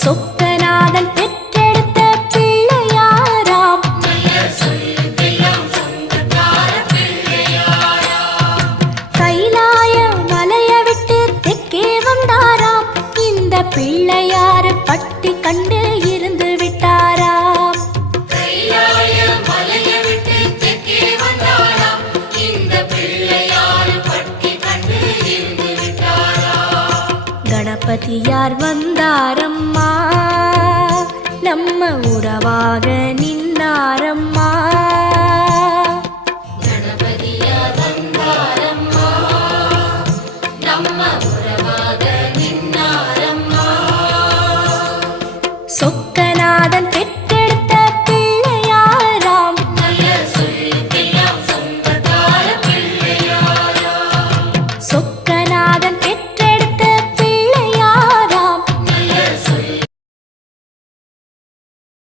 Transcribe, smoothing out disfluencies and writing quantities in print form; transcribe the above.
சொக்கநாதன் பெற்றெடுத்த பிள்ளையாராம். கைலாய மலைய விட்டு தெற்கே வந்தாராம். இந்த பிள்ளையாரு பட்டி கண்டு இருந்து விட்டாராம். கணபதியார் வந்தாரம்மா, நம்ம உறவாக நின்னாரம்மா. கணபதியார் வந்தாரம்மா, நம்ம உறவாக நின்னாரம்மா. சொக்க